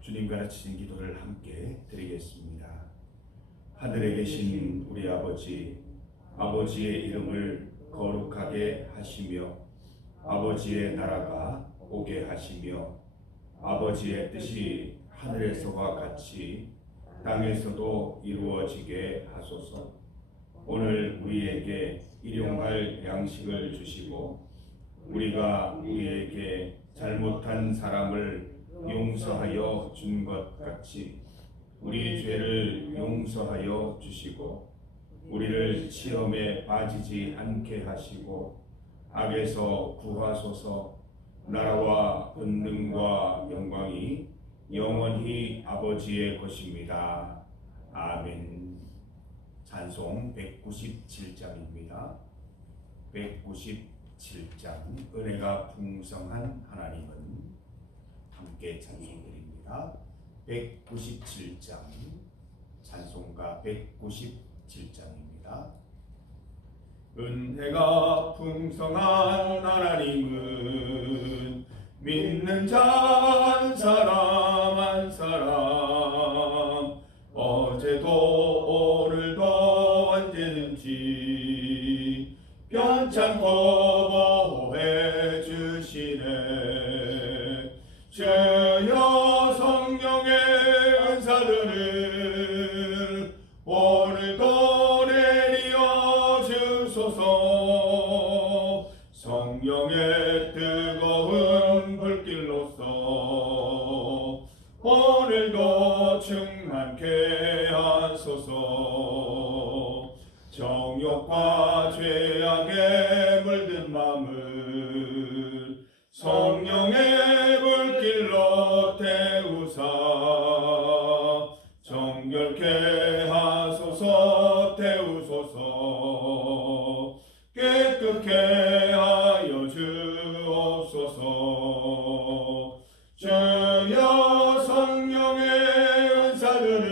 주님 가르치신 기도를 함께 드리겠습니다. 하늘에 계신 우리 아버지, 아버지의 이름을 거룩하게 하시며 아버지의 나라가 오게 하시며 아버지의 뜻이 하늘에서와 같이 땅에서도 이루어지게 하소서. 오늘 우리에게 일용할 양식을 주시고 우리가 우리에게 잘못한 사람을 용서하여 준 것 같이 우리 죄를 용서하여 주시고 우리를 시험에 빠지지 않게 하시고 악에서 구하소서. 나라와 권능과 영광이 영원히 아버지의 것입니다. 아멘. 찬송 197장입니다. 197장 은혜가 풍성한 하나님은 함께 찬송드립니다. 197장 찬송가 197장입니다. 은혜가 풍성한 하나님은 믿는 자 한 사람 한 사람 어제도 오늘도 언제든지 편찮고 보호해 주시네. 주여 성령의 은사들을 오늘도 내리어 주소서. 성령의 뜨거운 불길로서 오늘도 충만케 하소서. 정욕과 죄악에 물든 마음을 성령의 불길로 태우사 정결케 하소서. 태우소서. 깨끗게 하여 주옵소서. 주여 성령의 은사들을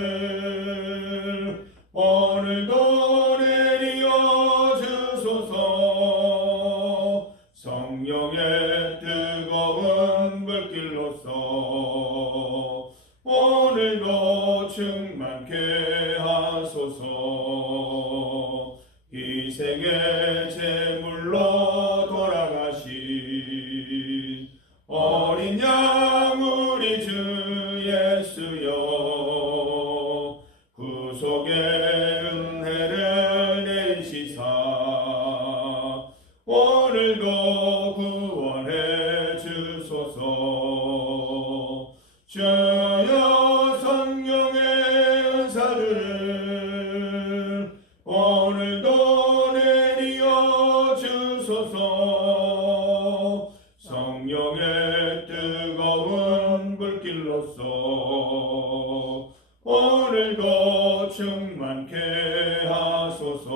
오늘도 내리어 주소서. 성령의 뜨거운 불길로서 오늘도 충만케 하소서. 희생의 제물로 돌아가신 어린 양 우리 주 예수여 구속의 은혜를 내리시사 오늘도 구원해 주소서. 주여 성령의 은사들을 오늘도 내리어 주소서. 성령의 뜨거운 불길로서 오늘도 충만케 하소서.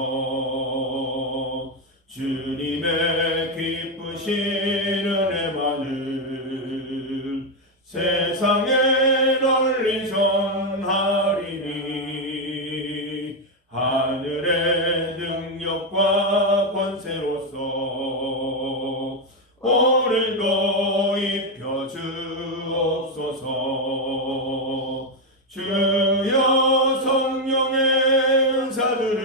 주님의 기쁘신 은혜만을 세상에 널리 전하리니 하늘의 능력과 권세로서 오늘도 입혀 주옵소서. 주여 성령의 은사들을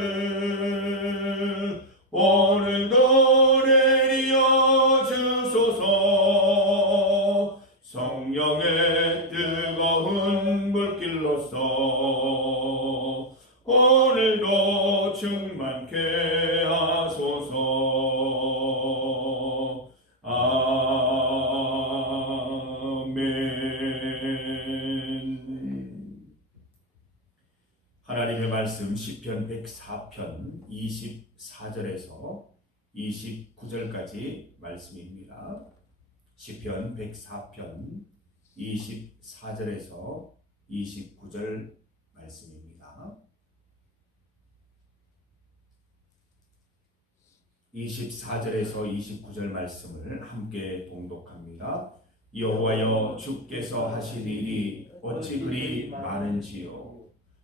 오늘도 내리어 주소서. 성령의 뜨거운 불길로서 오늘도 충만케 하소서. 아멘. 하나님의 말씀 시편 104편 24절에서 29절까지 말씀입니다. 시편 104편 24절에서 29절 말씀입니다. 24절에서 29절 말씀을 함께 봉독합니다. 여호와여 주께서 하신 일이 어찌 그리 많은지요.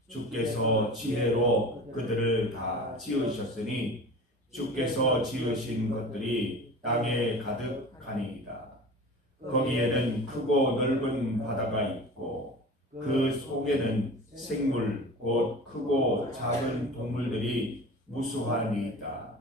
주께서 지혜로 그들을 다 지으셨으니 주께서 지으신 것들이 땅에 가득하니이다. 거기에는 크고 넓은 바다가 있고 그 속에는 생물 곧 크고 작은 동물들이 무수하니이다.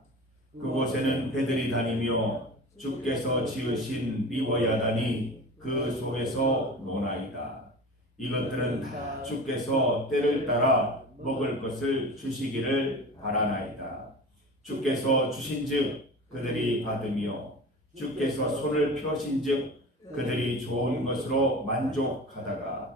그곳에는 배들이 다니며 주께서 지으신 리워야단이 그 속에서 노나이다. 이것들은 다 주께서 때를 따라 먹을 것을 주시기를 바라나이다. 주께서 주신즉 그들이 받으며 주께서 손을 펴신즉 그들이 좋은 것으로 만족하다가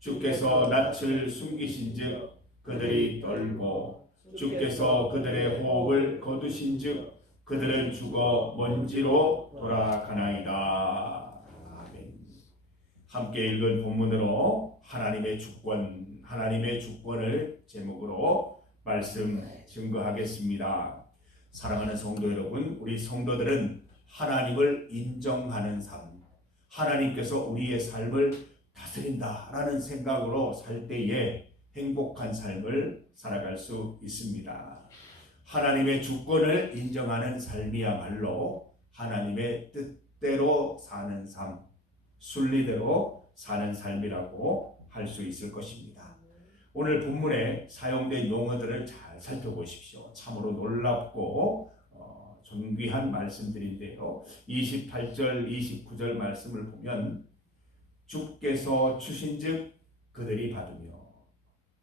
주께서 낯을 숨기신즉 그들이 떨고 주께서 그들의 호흡을 거두신즉 그들은 죽어 먼지로 돌아가나이다. 아멘. 함께 읽은 본문으로 하나님의 주권을 제목으로 말씀 증거하겠습니다. 사랑하는 성도 여러분, 우리 성도들은 하나님을 인정하는 삶, 하나님께서 우리의 삶을 다스린다라는 생각으로 살 때에 행복한 삶을 살아갈 수 있습니다. 하나님의 주권을 인정하는 삶이야말로 하나님의 뜻대로 사는 삶, 순리대로 사는 삶이라고 할 수 있을 것입니다. 오늘 본문에 사용된 용어들을 잘 살펴보십시오. 참으로 놀랍고 존귀한 말씀들인데요. 28절, 29절 말씀을 보면 주께서 주신즉 그들이 받으며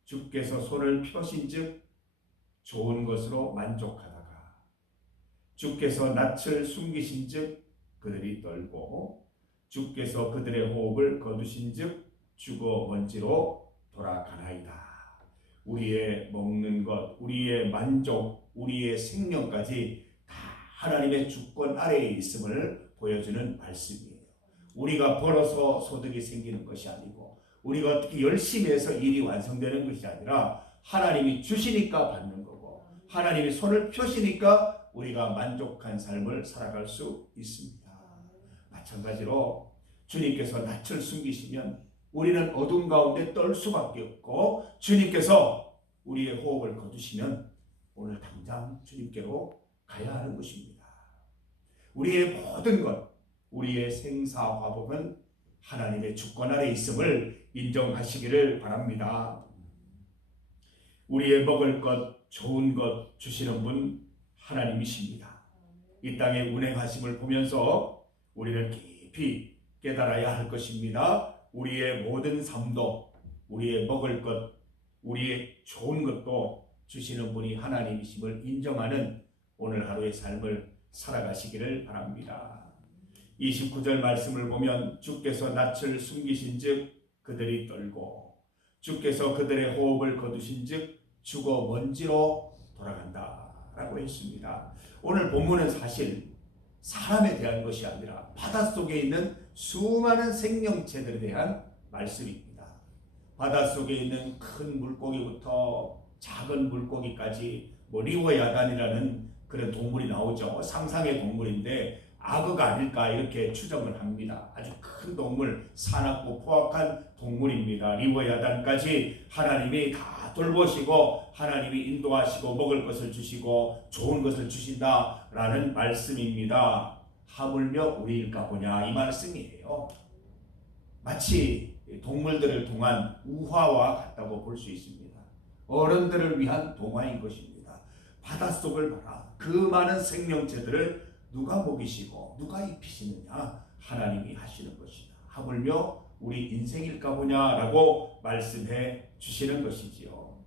주께서 손을 펴신즉 좋은 것으로 만족하다가 주께서 낯을 숨기신즉 그들이 떨고 주께서 그들의 호흡을 거두신즉 죽어 먼지로 돌아가나이다. 우리의 먹는 것, 우리의 만족, 우리의 생명까지 다 하나님의 주권 아래에 있음을 보여주는 말씀이에요. 우리가 벌어서 소득이 생기는 것이 아니고 우리가 어떻게 열심히 해서 일이 완성되는 것이 아니라 하나님이 주시니까 받는 거고 하나님이 손을 펴시니까 우리가 만족한 삶을 살아갈 수 있습니다. 마찬가지로 주님께서 낯을 숨기시면 우리는 어둠 가운데 떨 수밖에 없고 주님께서 우리의 호흡을 거두시면 오늘 당장 주님께로 가야 하는 것입니다. 우리의 모든 것, 우리의 생사화복은 하나님의 주권 아래 있음을 인정하시기를 바랍니다. 우리의 먹을 것, 좋은 것 주시는 분 하나님이십니다. 이 땅의 운행하심을 보면서 우리는 깊이 깨달아야 할 것입니다. 우리의 모든 삶도, 우리의 먹을 것, 우리의 좋은 것도 주시는 분이 하나님이심을 인정하는 오늘 하루의 삶을 살아가시기를 바랍니다. 29절 말씀을 보면 주께서 낯을 숨기신즉 그들이 떨고 주께서 그들의 호흡을 거두신즉 죽어 먼지로 돌아간다라고 했습니다. 오늘 본문은 사실 사람에 대한 것이 아니라 바닷속에 있는 수많은 생명체들에 대한 말씀입니다. 바닷속에 있는 큰 물고기부터 작은 물고기까지 리워야단이라는 그런 동물이 나오죠. 상상의 동물인데 악어가 아닐까 이렇게 추정을 합니다. 아주 큰 동물, 사납고 포악한 동물입니다. 리워야단까지 하나님이 다 돌보시고 하나님이 인도하시고 먹을 것을 주시고 좋은 것을 주신다라는 말씀입니다. 하물며 우리일까 보냐 이 말씀이에요. 마치 동물들을 통한 우화와 같다고 볼 수 있습니다. 어른들을 위한 동화인 것입니다. 바닷속을 봐라. 그 많은 생명체들을 누가 먹이시고 누가 입히시느냐 하나님이 하시는 것이다. 하물며 우리 인생일까 보냐라고 말씀해 주시는 것이지요.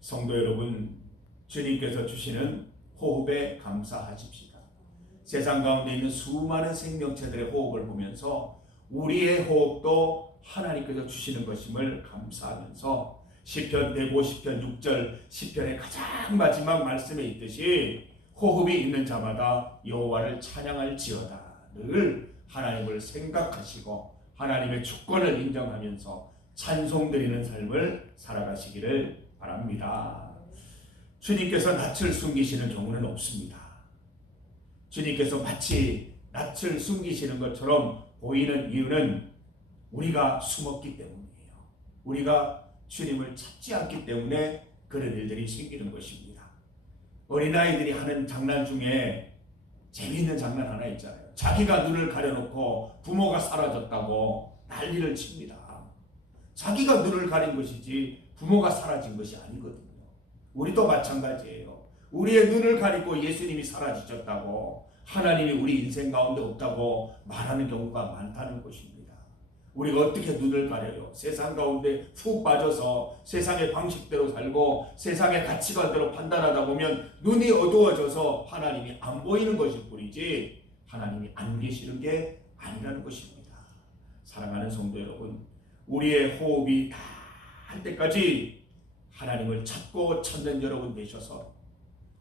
성도 여러분, 주님께서 주시는 호흡에 감사하십시다. 세상 가운데 있는 수많은 생명체들의 호흡을 보면서 우리의 호흡도 하나님께서 주시는 것임을 감사하면서 시편 150편 6절 시편의 가장 마지막 말씀에 있듯이 호흡이 있는 자마다 여호와를 찬양할지어다. 늘 하나님을 생각하시고 하나님의 주권을 인정하면서 찬송드리는 삶을 살아가시기를 바랍니다. 주님께서 낯을 숨기시는 경우는 없습니다. 주님께서 마치 낯을 숨기시는 것처럼 보이는 이유는 우리가 숨었기 때문이에요. 우리가 주님을 찾지 않기 때문에 그런 일들이 생기는 것입니다. 어린아이들이 하는 장난 중에 재미있는 장난 하나 있잖아요. 자기가 눈을 가려놓고 부모가 사라졌다고 난리를 칩니다. 자기가 눈을 가린 것이지 부모가 사라진 것이 아니거든요. 우리도 마찬가지예요. 우리의 눈을 가리고 예수님이 사라지셨다고, 하나님이 우리 인생 가운데 없다고 말하는 경우가 많다는 것입니다. 우리가 어떻게 눈을 가려요? 세상 가운데 푹 빠져서 세상의 방식대로 살고 세상의 가치관대로 판단하다 보면 눈이 어두워져서 하나님이 안 보이는 것일 뿐이지 하나님이 안 계시는 게 아니라는 것입니다. 사랑하는 성도 여러분, 우리의 호흡이 다 할 때까지 하나님을 찾고 찾는 여러분 되셔서,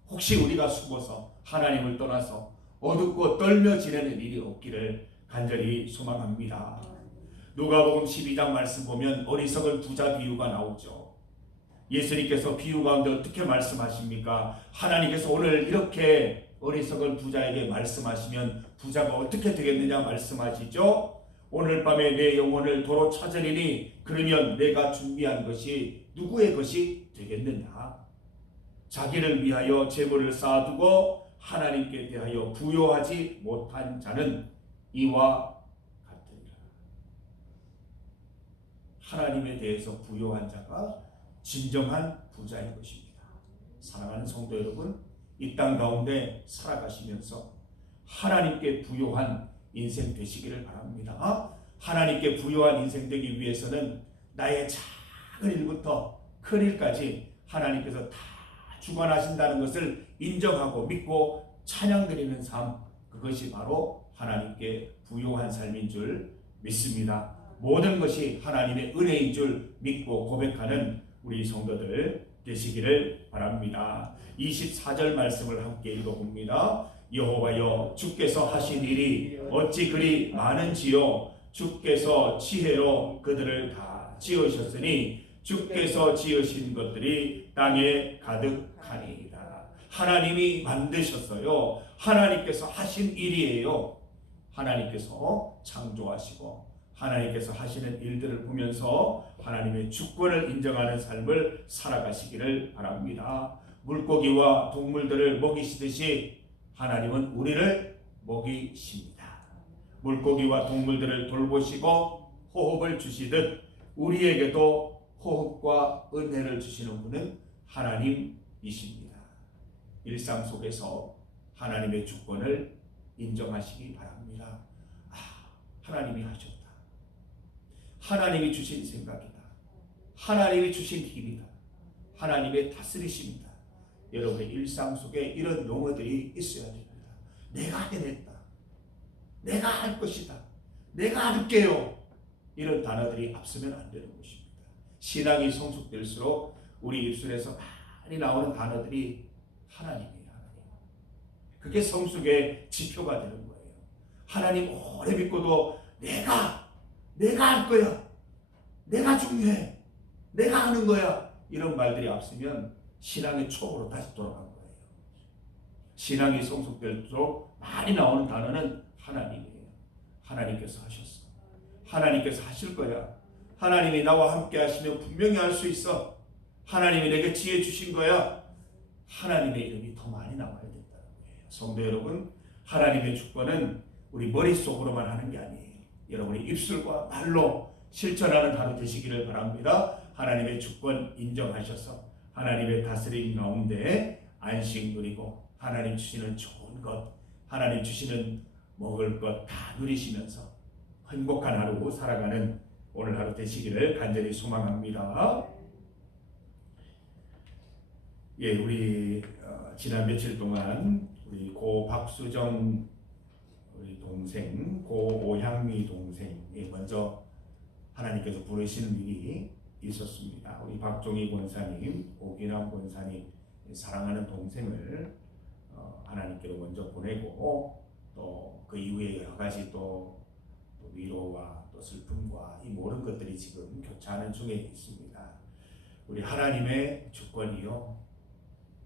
혹시 우리가 숨어서 하나님을 떠나서 어둡고 떨며 지내는 일이 없기를 간절히 소망합니다. 누가복음 12장 말씀 보면 어리석은 부자 비유가 나오죠. 예수님께서 비유 가운데 어떻게 말씀하십니까? 하나님께서 오늘 이렇게 어리석은 부자에게 말씀하시면 부자가 어떻게 되겠느냐 말씀하시죠. 오늘 밤에 내 영혼을 도로 찾으리니 그러면 내가 준비한 것이 누구의 것이 되겠느냐. 자기를 위하여 재물을 쌓아두고 하나님께 대하여 부요하지 못한 자는 이와 같으리라. 하나님에 대해서 부요한 자가 진정한 부자인 것입니다. 사랑하는 성도 여러분, 이 땅 가운데 살아가시면서 하나님께 부요한 인생 되시기를 바랍니다. 하나님께 부요한 인생 되기 위해서는 나의 작은 일부터 큰 일까지 하나님께서 다 주관하신다는 것을 인정하고 믿고 찬양드리는 삶, 그것이 바로 하나님께 부요한 삶인 줄 믿습니다. 모든 것이 하나님의 은혜인 줄 믿고 고백하는 우리 성도들 되시기를 바랍니다. 24절 말씀을 함께 읽어봅니다. 여호와여, 주께서 하신 일이 어찌 그리 많은지요. 주께서 지혜로 그들을 다 지으셨으니 주께서 지으신 것들이 땅에 가득하니이다. 하나님이 만드셨어요. 하나님께서 하신 일이에요. 하나님께서 창조하시고 하나님께서 하시는 일들을 보면서 하나님의 주권을 인정하는 삶을 살아가시기를 바랍니다. 물고기와 동물들을 먹이시듯이 하나님은 우리를 먹이십니다. 물고기와 동물들을 돌보시고 호흡을 주시듯 우리에게도 호흡과 은혜를 주시는 분은 하나님이십니다. 일상 속에서 하나님의 주권을 인정하시기 바랍니다. 하나님이 하셨다. 하나님이 주신 생각이다. 하나님이 주신 힘이다. 하나님의 다스리심이다. 여러분의 일상 속에 이런 용어들이 있어야 됩니다. 내가 해냈다. 내가 할 것이다. 내가 할게요. 이런 단어들이 앞서면 안 되는 것입니다. 신앙이 성숙될수록 우리 입술에서 많이 나오는 단어들이 하나님이에요. 하나님. 그게 성숙의 지표가 되는 거예요. 하나님 오래 믿고도 내가 할 거야. 내가 중요해. 내가 하는 거야. 이런 말들이 앞서면 신앙의 초보로 다시 돌아간 거예요. 신앙이 성숙될수록 많이 나오는 단어는 하나님이에요. 하나님께서 하셨어. 하나님께서 하실 거야. 하나님이 나와 함께 하시면 분명히 할 수 있어. 하나님이 내게 지혜 주신 거야. 하나님의 이름이 더 많이 나와야 된다는 거예요. 성도 여러분, 하나님의 주권은 우리 머릿속으로만 하는 게 아니에요. 여러분이 입술과 말로 실천하는 하루 되시기를 바랍니다. 하나님의 주권 인정하셔서 하나님의 다스림 가운데 안식 누리고 하나님 주시는 좋은 것, 하나님 주시는 먹을 것 다 누리시면서 행복한 하루 살아가는 오늘 하루 되시기를 간절히 소망합니다. 예, 우리 지난 며칠 동안 우리 고 박수정 우리 동생, 고 오향미 동생이 먼저 하나님께서 부르시는 일이 있었습니다. 우리 박종희 권사님, 오기남 권사님 사랑하는 동생을 하나님께로 먼저 보내고 또 그 이후에 여러 가지 또 위로와 또 슬픔과 이 모든 것들이 지금 교차하는 중에 있습니다. 우리 하나님의 주권이요,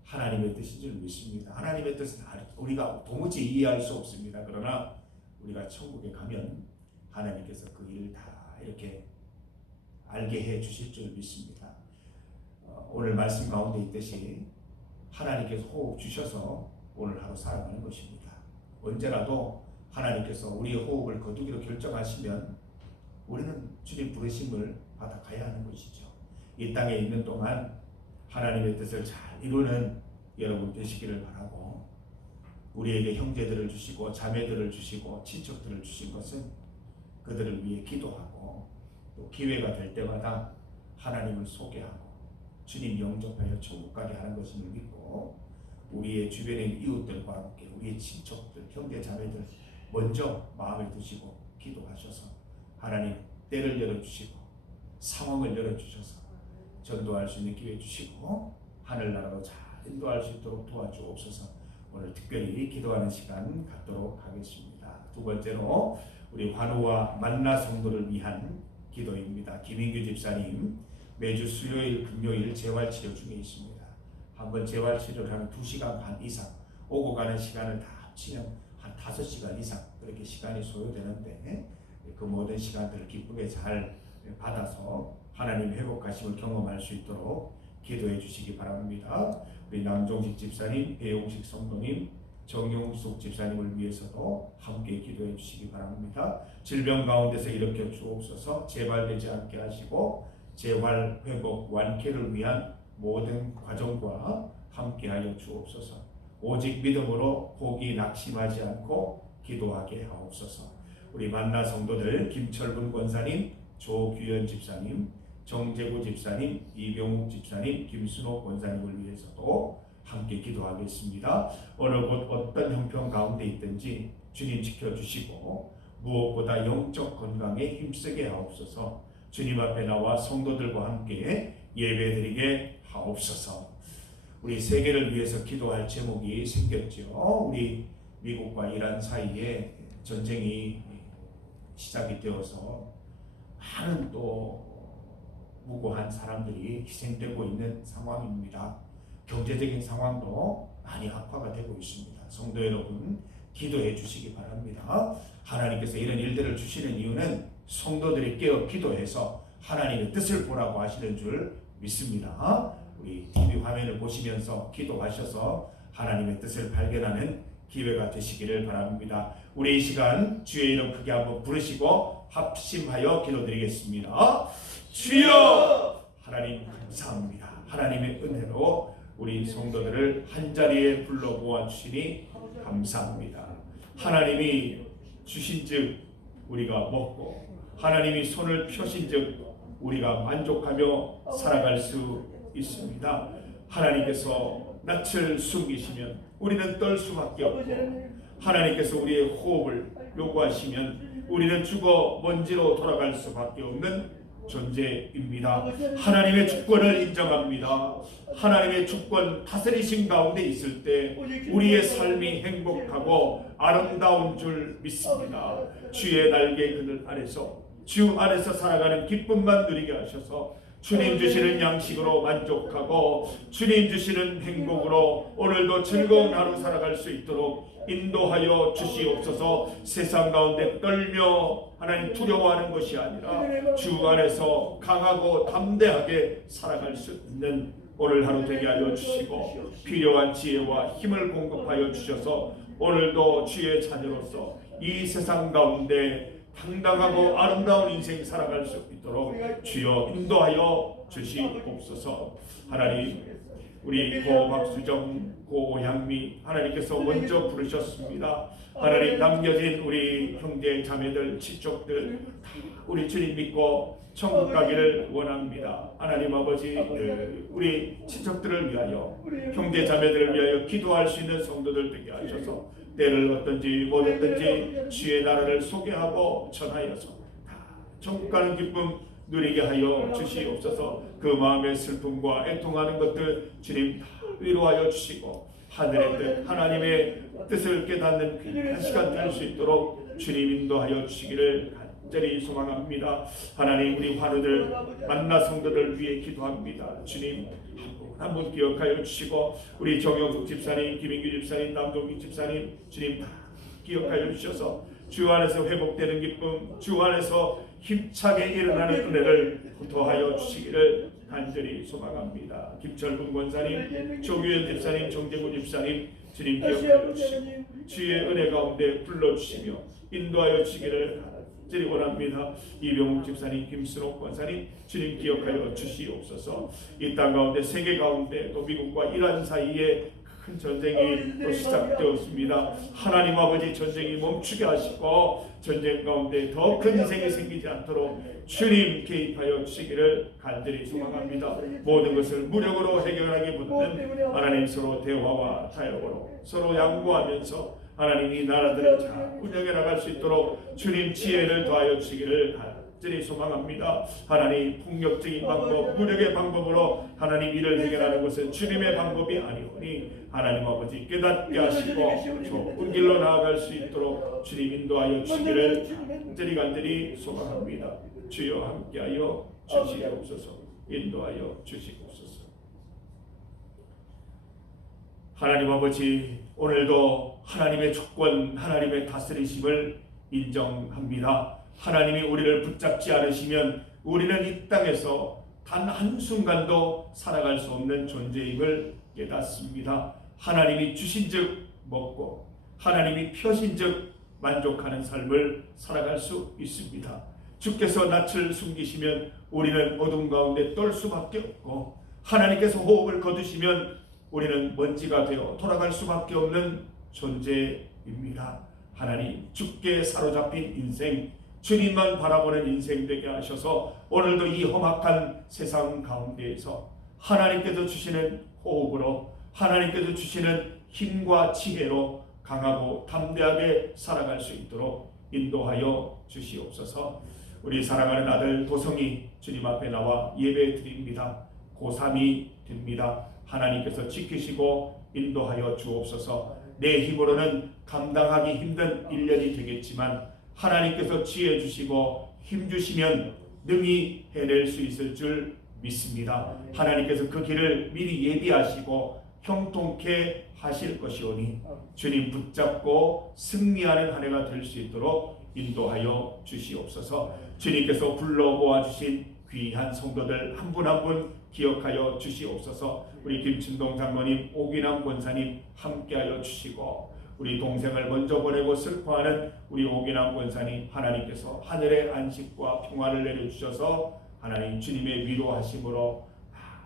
하나님의 뜻인 줄 믿습니다. 하나님의 뜻은 우리가 도무지 이해할 수 없습니다. 그러나 우리가 천국에 가면 하나님께서 그 일을 다 이렇게 알게 해 주실 줄 믿습니다. 오늘 말씀 가운데 있듯이 하나님께서 호흡 주셔서 오늘 하루 살아가는 것입니다. 언제라도 하나님께서 우리의 호흡을 거두기로 결정하시면 우리는 주님 부르심을 받아가야 하는 것이죠. 이 땅에 있는 동안 하나님의 뜻을 잘 이루는 여러분 되시기를 바라고, 우리에게 형제들을 주시고 자매들을 주시고 친척들을 주신 것은 그들을 위해 기도하고 또 기회가 될 때마다 하나님을 소개하고 주님 영접하여 천국 가게 하는 것임을 믿고, 우리의 주변의 이웃들과 함께 우리의 친척들, 형제 자매들 먼저 마음에 두시고 기도하셔서 하나님 때를 열어주시고 상황을 열어주셔서 전도할 수 있는 기회 주시고 하늘나라로 잘 인도할 수 있도록 도와주옵소서. 오늘 특별히 기도하는 시간 갖도록 하겠습니다. 두 번째로 우리 환우와 만나 성도를 위한 기도입니다. 김인규 집사님 매주 수요일, 금요일 재활치료 중에 있습니다. 한번 재활치료를 하면 2시간 반 이상, 오고 가는 시간을 다 합치면 한 5시간 이상 그렇게 시간이 소요되는데, 그 모든 시간들을 기쁘게 잘 받아서 하나님 회복하심을 경험할 수 있도록 기도해 주시기 바랍니다. 우리 남종식 집사님, 배용식 성도님, 정용숙 집사님을 위해서도 함께 기도해 주시기 바랍니다. 질병 가운데서 일으켜 주옵소서. 재발되지 않게 하시고 재활, 회복, 완쾌를 위한 모든 과정과 함께하여 주옵소서. 오직 믿음으로 포기 낙심하지 않고 기도하게 하옵소서. 우리 만나 성도들 김철분 권사님, 조규현 집사님, 정재구 집사님, 이병욱 집사님, 김순호 권사님을 위해서도 함께 기도하겠습니다. 어느 곳 어떤 형편 가운데 있든지 주님 지켜주시고 무엇보다 영적 건강에 힘쓰게 하옵소서. 주님 앞에 나와 성도들과 함께 예배드리게 하옵소서. 우리 세계를 위해서 기도할 제목이 생겼죠. 우리 미국과 이란 사이에 전쟁이 시작이 되어서 많은 또 무고한 사람들이 희생되고 있는 상황입니다. 경제적인 상황도 많이 악화가 되고 있습니다. 성도 여러분 기도해 주시기 바랍니다. 하나님께서 이런 일들을 주시는 이유는 성도들이 깨어 기도해서 하나님의 뜻을 보라고 하시는 줄 믿습니다. 우리 TV 화면을 보시면서 기도하셔서 하나님의 뜻을 발견하는 기회가 되시기를 바랍니다. 우리 이 시간 주의 이름 크게 한번 부르시고 합심하여 기도드리겠습니다. 주여! 하나님 감사합니다. 하나님의 은혜로 우리 성도들을 한자리에 불러 모아 주시니 감사합니다. 하나님이 주신즉 우리가 먹고 하나님이 손을 펴신즉 우리가 만족하며 살아갈 수 있습니다. 하나님께서 낯을 숨기시면 우리는 떨 수밖에 없고, 하나님께서 우리의 호흡을 요구하시면 우리는 죽어 먼지로 돌아갈 수밖에 없는 존재입니다. 하나님의 주권을 인정합니다. 하나님의 주권 다스리신 가운데 있을 때 우리의 삶이 행복하고 아름다운 줄 믿습니다. 주의 날개 그늘 아래서 주 안에서 살아가는 기쁨만 누리게 하셔서 주님 주시는 양식으로 만족하고 주님 주시는 행복으로 오늘도 즐거운 하루 살아갈 수 있도록 인도하여 주시옵소서. 세상 가운데 떨며 하나님 두려워하는 것이 아니라 주 안에서 강하고 담대하게 살아갈 수 있는 오늘 하루 되게 하여 주시고, 필요한 지혜와 힘을 공급하여 주셔서 오늘도 주의 자녀로서 이 세상 가운데 당당하고 아름다운 인생 살아갈 수 있도록 주여 인도하여 주시옵소서. 하나님, 우리 고 박수정, 고 오향미 하나님께서 먼저 부르셨습니다. 하나님, 남겨진 우리 형제 자매들 친척들 우리 주님 믿고 천국 가기를 원합니다. 하나님 아버지, 우리 친척들을 위하여 형제 자매들을 위하여 기도할 수 있는 성도들 되게 하셔서 때를 얻든지 못 얻든지 주의 나라를 소개하고 전하여서 다 천국 가는 기쁨 누리게 하여 주시옵소서. 그 마음의 슬픔과 애통하는 것들 주님 다 위로하여 주시고 하늘의 뜻, 하나님의 뜻을 깨닫는 귀한 시간 될 수 있도록 주님 인도하여 주시기를 간절히 소망합니다. 하나님, 우리 환우들 만나 성도들 위해 기도합니다. 주님 한 분 기억하여 주시고 우리 정영숙 집사님, 김인규 집사님, 남동익 집사님 주님 다 기억하여 주셔서 주 안에서 회복되는 기쁨, 주 안에서 힘차게 일어나는 은혜를 더하여 주시기를 간절히 소망합니다. 김철분 권사님, 조규현 집사님, 정재구 집사님 주님 기억하여 주시고 주의 은혜 가운데 불러주시며 인도하여 주시기를 간절히 원합니다. 이병욱 집사님, 김순옥 권사님, 주님 기억하여 주시옵소서. 이 땅 가운데, 세계 가운데, 또 미국과 이란 사이에 큰 전쟁이 또 시작되었습니다. 하나님 아버지, 전쟁이 멈추게 하시고 전쟁 가운데 더 큰 희생이 생기지 않도록 주님 개입하여 주시기를 간절히 소망합니다. 모든 것을 무력으로 해결하기보다는 하나님 서로 대화와 타협으로 서로 양보하면서 하나님이 나라들을 잘 운영해 나갈 수 있도록 주님 지혜를 더하여 주시기를 간절히 소망합니다. 하나님, 폭력적인 방법, 무력의 방법으로 하나님 일을 해결하는 것은 주님의 방법이 아니오니 하나님 아버지 깨닫게 하시고 좋은 길로 나아갈 수 있도록 주님 인도하여 주시기를 간절히 소망합니다. 주여 함께하여 주시옵소서. 인도하여 주시옵소서. 하나님 아버지, 오늘도 하나님의 주권, 하나님의 다스리심을 인정합니다. 하나님이 우리를 붙잡지 않으시면 우리는 이 땅에서 단 한순간도 살아갈 수 없는 존재임을 깨닫습니다. 하나님이 주신즉 먹고 하나님이 펴신즉 만족하는 삶을 살아갈 수 있습니다. 주께서 낯을 숨기시면 우리는 어둠 가운데 떨 수밖에 없고, 하나님께서 호흡을 거두시면 우리는 먼지가 되어 돌아갈 수밖에 없는 존재입니다. 하나님, 주께 사로잡힌 인생, 주님만 바라보는 인생 되게 하셔서 오늘도 이 험악한 세상 가운데에서 하나님께서 주시는 호흡으로, 하나님께서 주시는 힘과 지혜로 강하고 담대하게 살아갈 수 있도록 인도하여 주시옵소서. 우리 사랑하는 아들 도성이 주님 앞에 나와 예배 드립니다. 고3이 됩니다. 하나님께서 지키시고 인도하여 주옵소서. 내 힘으로는 감당하기 힘든 1년이 되겠지만 하나님께서 지혜 주시고 힘 주시면 능히 해낼 수 있을 줄 믿습니다. 하나님께서 그 길을 미리 예비하시고 형통케 하실 것이오니 주님 붙잡고 승리하는 한 해가 될 수 있도록 인도하여 주시옵소서. 주님께서 불러 모아주신 귀한 성도들 한 분 한 분 기억하여 주시옵소서. 우리 김춘동 장로님, 오기남 권사님 함께하여 주시고, 우리 동생을 먼저 보내고 슬퍼하는 우리 오기남 권사님, 하나님께서 하늘의 안식과 평화를 내려주셔서 하나님 주님의 위로하심으로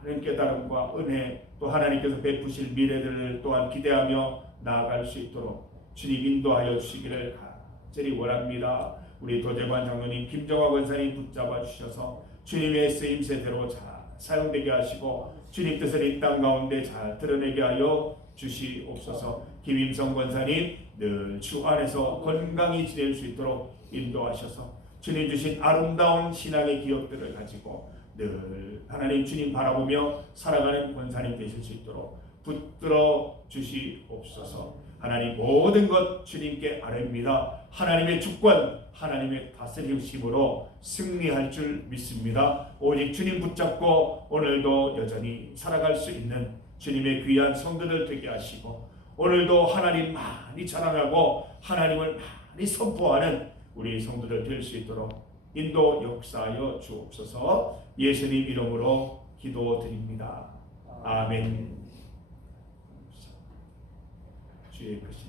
많은 깨달음과 은혜, 또 하나님께서 베푸실 미래들을 또한 기대하며 나아갈 수 있도록 주님 인도하여 주시기를 간절히 원합니다. 우리 도재관 장로님, 김정화 권사님 붙잡아 주셔서 주님의 쓰임새대로 잘 사용되게 하시고 주님 뜻을 이 땅 가운데 잘 드러내게 하여 주시옵소서. 김임성 권사님 늘 주 안에서 건강히 지낼 수 있도록 인도하셔서 주님 주신 아름다운 신앙의 기억들을 가지고 늘 하나님 주님 바라보며 살아가는 권사님 되실 수 있도록 붙들어 주시옵소서. 하나님, 모든 것 주님께 아뢰입니다. 하나님의 주권, 하나님의 다스리심으로 승리할 줄 믿습니다. 오직 주님 붙잡고 오늘도 여전히 살아갈 수 있는 주님의 귀한 성도들 되게 하시고, 오늘도 하나님 많이 자랑하고 하나님을 많이 선포하는 우리 성도들 될 수 있도록 인도 역사하여 주옵소서. 예수님 이름으로 기도드립니다. 아멘. 주의 크신